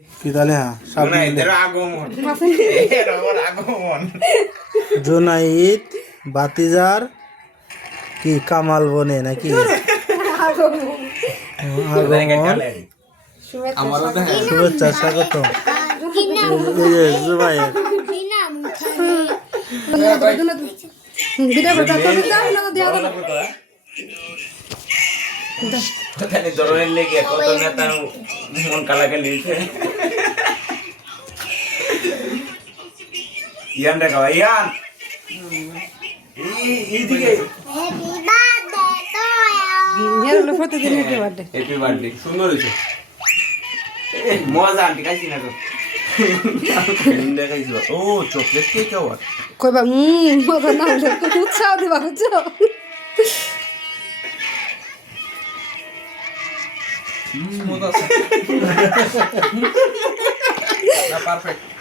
কি তাহলে হ্যাঁ জোনাইদ বাতিজার কি কামাল বনে নাকি আগমন শুভেচ্ছা স্বাগত জুবাইর ধরনের লেগে কত নেতা মন কালাকালি ইয়ান দেখা ইয়ান এইদিকে হ্যাপি বার্থডে সুন্দর হয়েছে মজা আনটি খাইছি না তো দেখাইছি ও চকলেট কেক আবার কইবা মজা না হলে উৎসাহ দিবা বুঝছো মজা আছে না পারফেক্ট